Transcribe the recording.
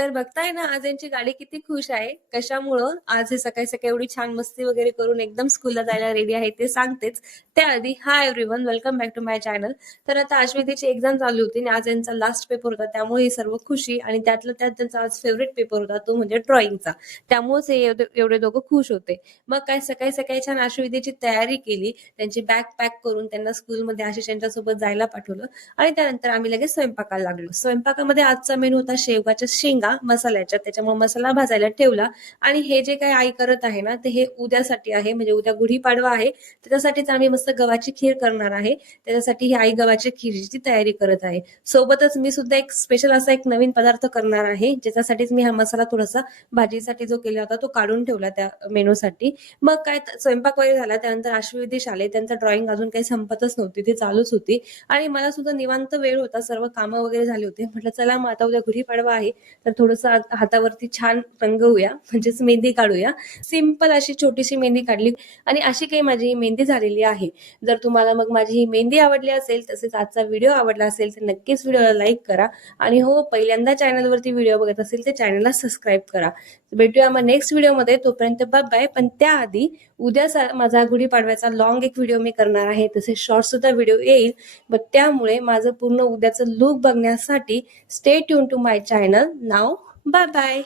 तर बघताय ना, आज यांची गाडी किती खुश आहे. कशामुळं? आज हे सकाळी-सकाळी एवढी छान मस्ती वगैरे करून एकदम स्कूलला जायला रेडी आहे ते सांगतेच. त्याआधी hi everyone, welcome back to my channel. तर आता अश्विनीची एक्झाम चालू होती आणि आज यांचा लास्ट पेपर होता. त्यामुळे ही सर्व खुशी आणि त्यातलं त्यात त्यांचा आज फेव्हरेट पेपर होता तो म्हणजे ड्रॉइंगचा. त्यामुळेच हे एवढे दोघं खुश होते. मग काय सकाळी-सकाळी छान अश्विनीची तयारी केली. त्यांची बॅग पॅक करून त्यांना स्कूलमध्ये आशिष यांच्यासोबत जायला पाठवलं आणि त्यानंतर आम्ही लगेच स्वयंपाकाला लागलो. स्वयंपाकामध्ये आजचा मेनू होता शेवगाच्या शेंगा मसाल्याच्या, त्याच्यामुळे मसाला भाजायला ठेवला. आणि हे जे काही आई करत आहे ना, ते हे उद्यासाठी आहे, म्हणजे उद्या गुढीपाडवा आहे. त्याच्यासाठीच आम्ही मस्त गव्हाची खीर करणार आहे. त्याच्यासाठी ही आई गव्हाची खीरची तयारी करत आहे. सोबतच मी सुद्धा एक स्पेशल असा एक नवीन पदार्थ करणार आहे, ज्याच्यासाठीच मी हा मसाला थोडासा भाजीसाठी जो केला होता तो काढून ठेवला त्या मेनूसाठी. मग काय स्वयंपाक वगैरे झाला, त्यानंतर अश्वविदेश आले. त्यांचं ड्रॉइंग अजून काही संपतच नव्हती, ती चालूच होती. आणि मला सुद्धा निवांत वेळ होता, सर्व कामं वगैरे झाले होते. म्हटलं चला मग आता उद्या गुढीपाडवा आहे, तर थोडंसं हातावरती छान रंगवूया, म्हणजेच मेहंदी काढूया. सिंपल अशी छोटीशी मेहंदी काढली आणि अशी काही माझी ही मेहंदी झालेली आहे. जर तुम्हाला मग माझी ही मेहंदी आवडली असेल, तसेच आजचा व्हिडिओ आवडला असेल, तर नक्कीच व्हिडिओला लाईक करा. आणि हो, पहिल्यांदा चॅनलवरती व्हिडिओ बघत असेल तर चॅनलला सबस्क्राईब करा. भेटूया मग नेक्स्ट व्हिडिओमध्ये. तोपर्यंत बाय बाय. पण त्याआधी उद्या माझा गुढीपाडव्याचा लॉंग एक व्हिडिओ मी करणार आहे, तसे शॉर्ट सुद्धा व्हिडिओ येईल. पण त्यामुळे माझं पूर्ण उद्याचं लुक बघण्यासाठी stay tune to my channel नाव. Bye bye.